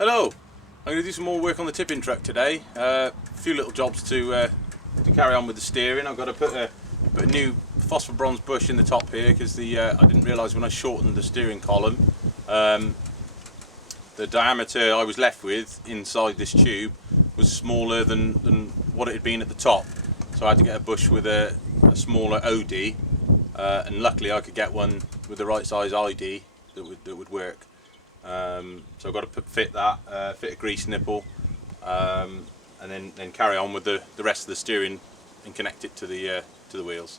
Hello, I'm going to do some more work on the tipping truck today. A few little jobs to carry on with the steering. I've got to put a new phosphor bronze bush in the top here because I didn't realise when I shortened the steering column the diameter I was left with inside this tube was smaller than what it had been at the top. So I had to get a bush with a smaller OD, and luckily I could get one with the right size ID that would work. So I've got to fit that, fit a grease nipple, and then carry on with the rest of the steering and connect it to the wheels.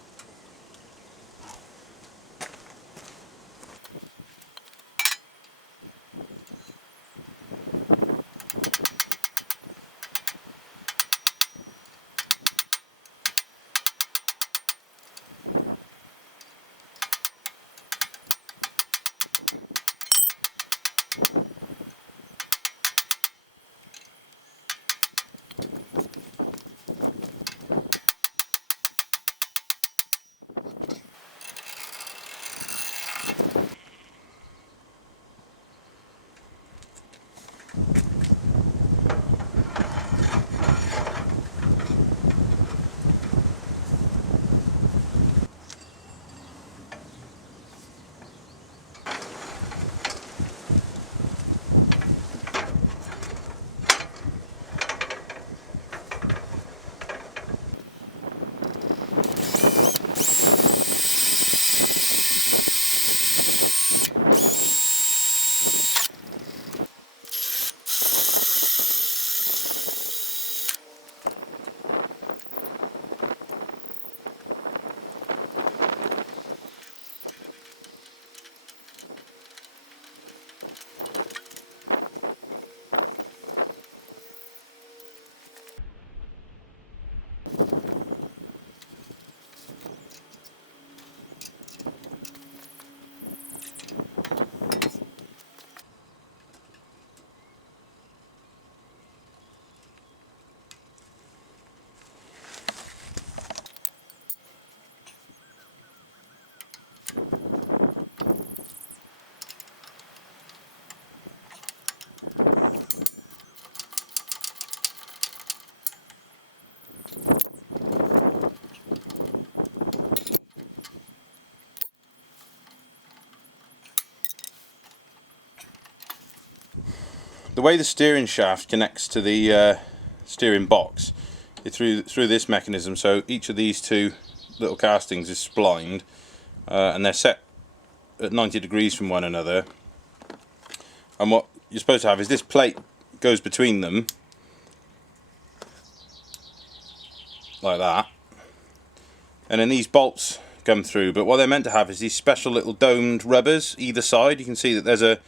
The way the steering shaft connects to the steering box is through this mechanism. So each of these two little castings is splined, and they're set at 90 degrees from one another. And what you're supposed to have is this plate goes between them like that, and then these bolts come through. But what they're meant to have is these special little domed rubbers either side. You can see that there's a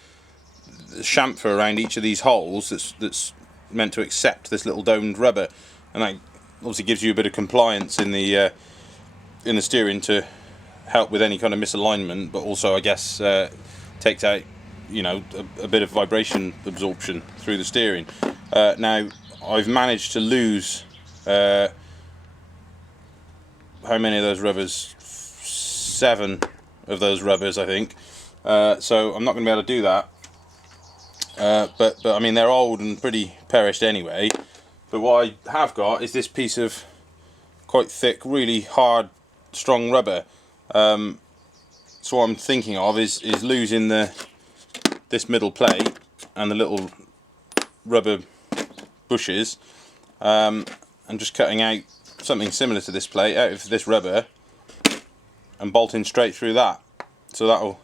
chamfer around each of these holes that's meant to accept this little domed rubber, and that obviously gives you a bit of compliance in the steering to help with any kind of misalignment, but also I guess takes out, you know, a bit of vibration absorption through the steering. Now I've managed to lose how many of those rubbers? 7 of those rubbers, I think. So I'm not going to be able to do that. But I mean, they're old and pretty perished anyway. But what I have got is this piece of quite thick, really hard, strong rubber. So what I'm thinking of is losing this middle plate and the little rubber bushes, and just cutting out something similar to this plate out of this rubber and bolting straight through that. So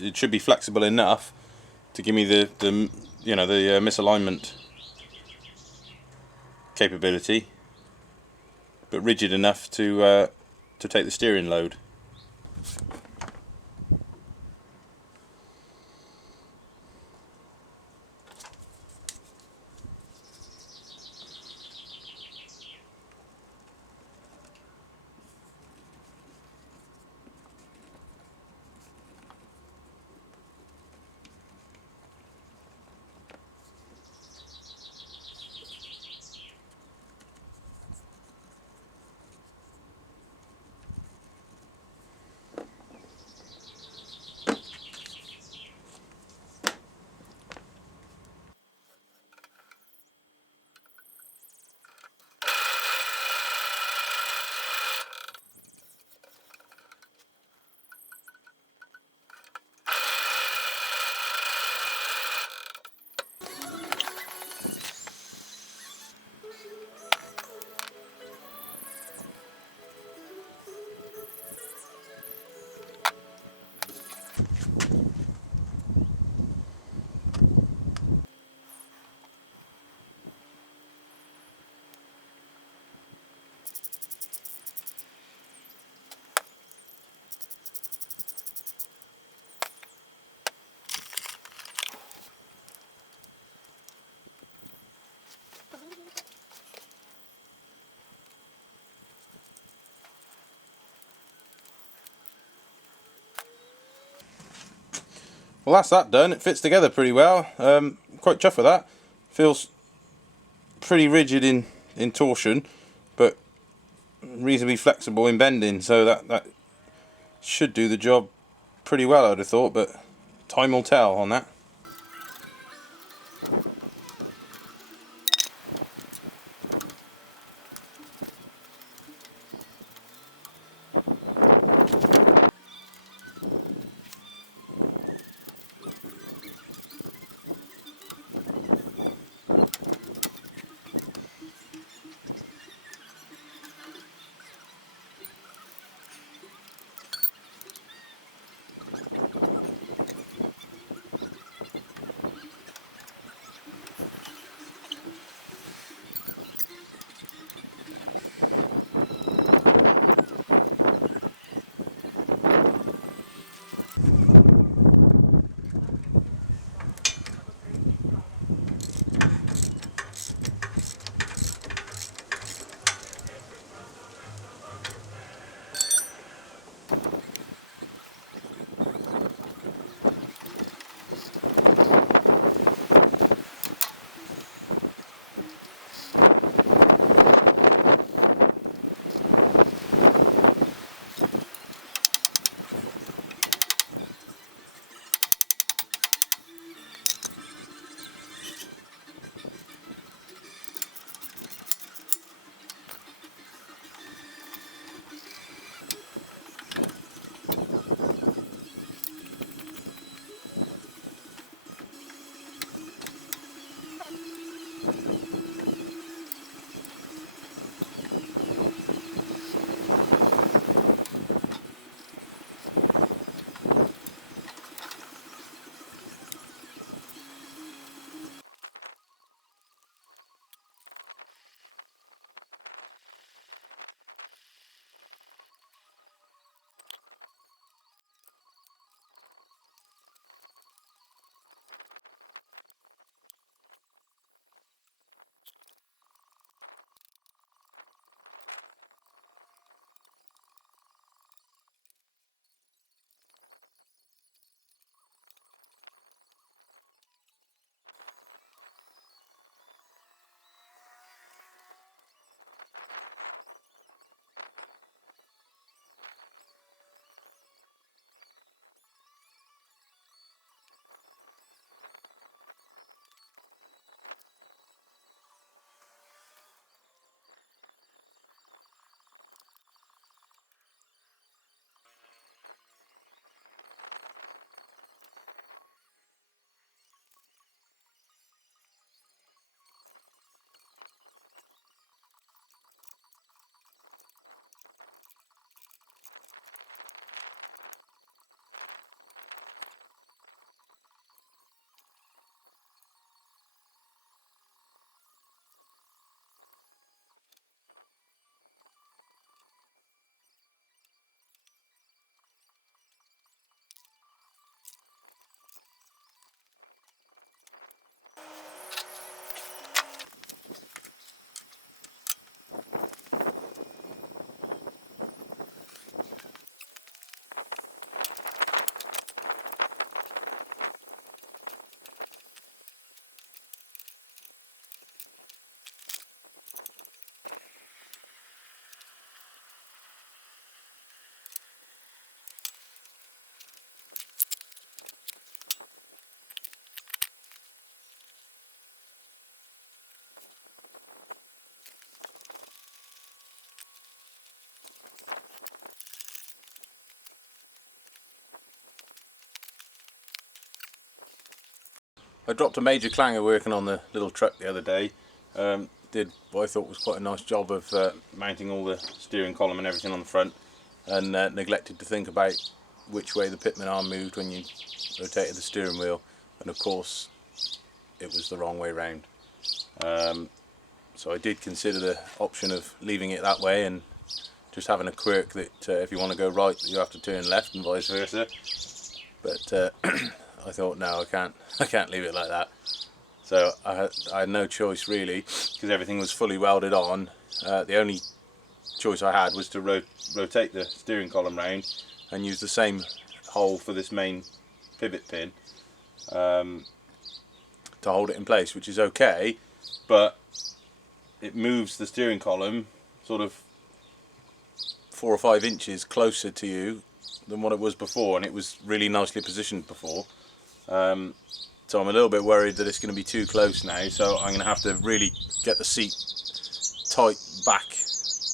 it should be flexible enough to give me the misalignment capability, but rigid enough to take the steering load. Well, that's that done. It fits together pretty well. Quite chuffed with that. Feels pretty rigid in torsion, but reasonably flexible in bending, so that should do the job pretty well, I'd have thought, but time will tell on that. I dropped a major clanger working on the little truck the other day. Did what I thought was quite a nice job of mounting all the steering column and everything on the front, and neglected to think about which way the pitman arm moved when you rotated the steering wheel, and of course it was the wrong way round. So I did consider the option of leaving it that way and just having a quirk that if you want to go right you have to turn left and vice versa, but I thought no, I can't leave it like that. So I had no choice really, because everything was fully welded on. The only choice I had was to rotate the steering column round and use the same hole for this main pivot pin to hold it in place, which is okay, but it moves the steering column sort of 4 or 5 inches closer to you than what it was before, and it was really nicely positioned before. So I'm a little bit worried that it's going to be too close now, so I'm going to have to really get the seat tight back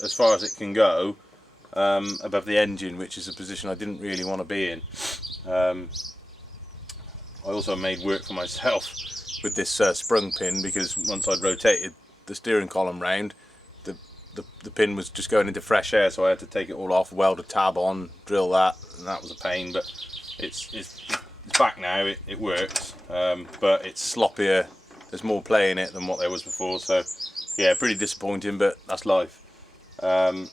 as far as it can go above the engine, which is a position I didn't really want to be in. I also made work for myself with this sprung pin, because once I'd rotated the steering column round, the pin was just going into fresh air, so I had to take it all off, weld a tab on, drill that, and that was a pain. But it's back now. It works, but it's sloppier. There's more play in it than what there was before. So yeah, pretty disappointing, but that's life. So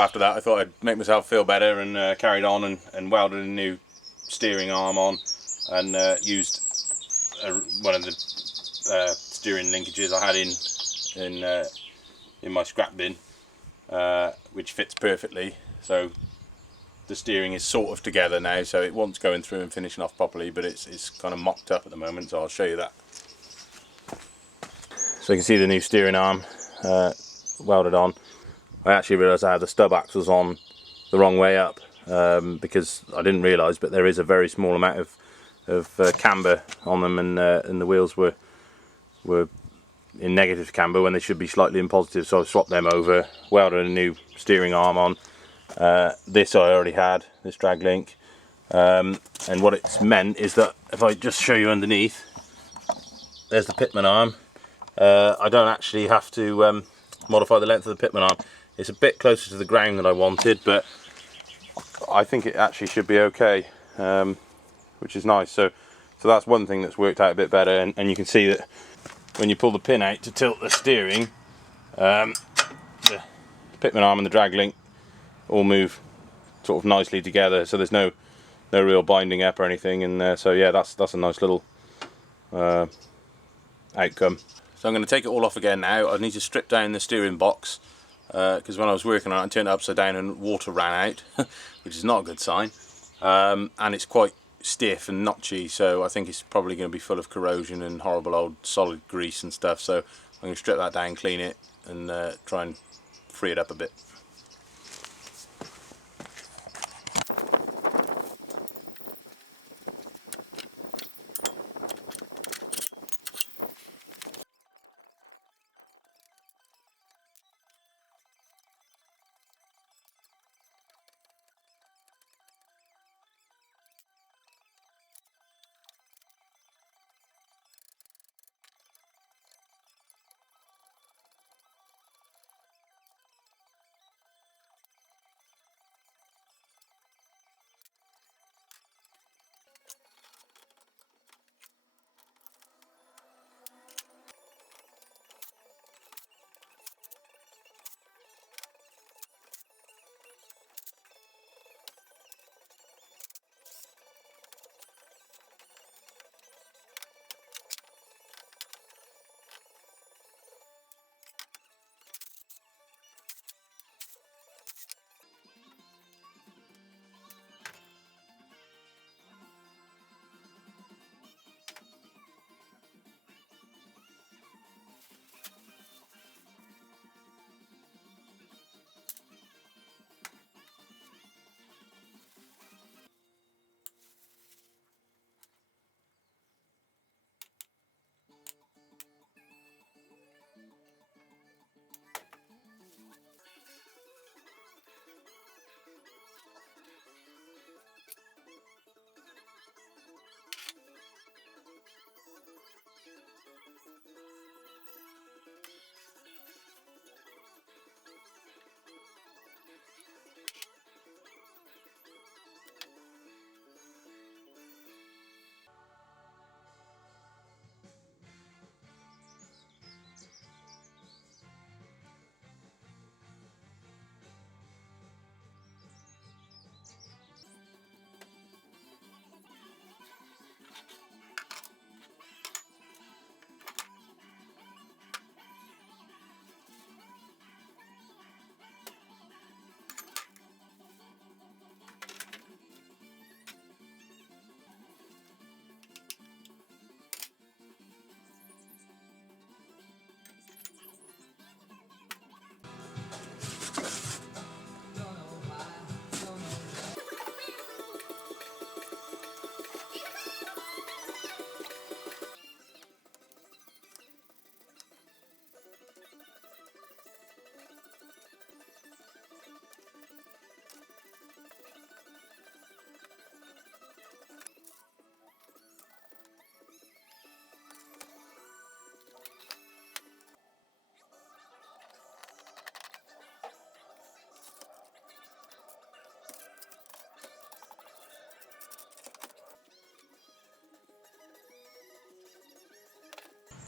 after that, I thought I'd make myself feel better, and carried on and welded a new steering arm on, and used one of the steering linkages I had in my scrap bin, which fits perfectly. So the steering is sort of together now, so it wants going through and finishing off properly, but it's kind of mocked up at the moment, so I'll show you that. So you can see the new steering arm welded on. I actually realised I had the stub axles on the wrong way up, because I didn't realise, but there is a very small amount of camber on them, and the wheels were in negative camber when they should be slightly in positive, so I swapped them over, welded a new steering arm on. This I already had, this drag link, and what it's meant is that if I just show you underneath, there's the pitman arm. I don't actually have to modify the length of the pitman arm. It's a bit closer to the ground than I wanted, but I think it actually should be okay, which is nice. So that's one thing that's worked out a bit better, and you can see that when you pull the pin out to tilt the steering, the pitman arm and the drag link all move sort of nicely together, so there's no real binding up or anything, and so yeah, that's a nice little outcome. So I'm going to take it all off again now. I need to strip down the steering box, because when I was working on it I turned it upside down and water ran out, which is not a good sign, and it's quite stiff and notchy, so I think it's probably going to be full of corrosion and horrible old solid grease and stuff. So I'm going to strip that down, clean it, and try and free it up a bit.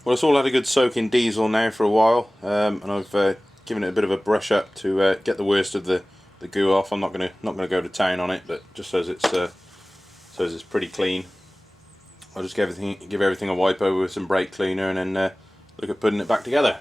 Well, it's all had a good soak in diesel now for a while, and I've given it a bit of a brush up to get the worst of the goo off. I'm not gonna go to town on it, but just so it's pretty clean. I'll just give everything a wipe over with some brake cleaner, and then look at putting it back together.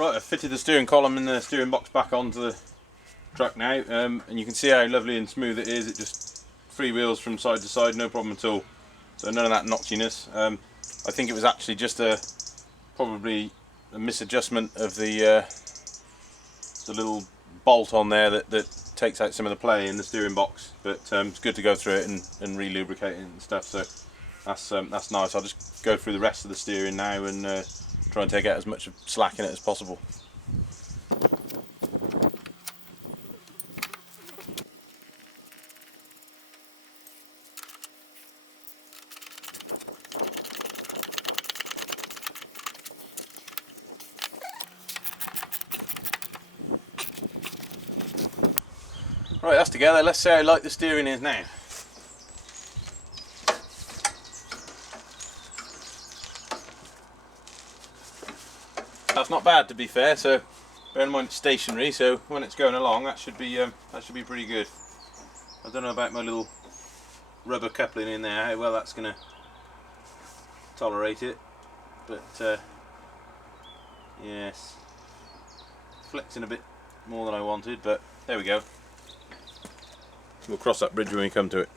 Right, I've fitted the steering column and the steering box back onto the truck now, and you can see how lovely and smooth it is. It just freewheels from side to side, no problem at all. So none of that notchiness. I think it was actually just probably a misadjustment of the little bolt on there that takes out some of the play in the steering box. But it's good to go through it and re-lubricate it and stuff. So that's nice. I'll just go through the rest of the steering now and try and take out as much slack in it as possible. Right, that's together. Let's see how light the steering is now. That's not bad, to be fair. So bear in mind it's stationary, so when it's going along, that should be pretty good. I don't know about my little rubber coupling in there, how well that's going to tolerate it, but yes, flexing a bit more than I wanted, but there we go. We'll cross that bridge when we come to it.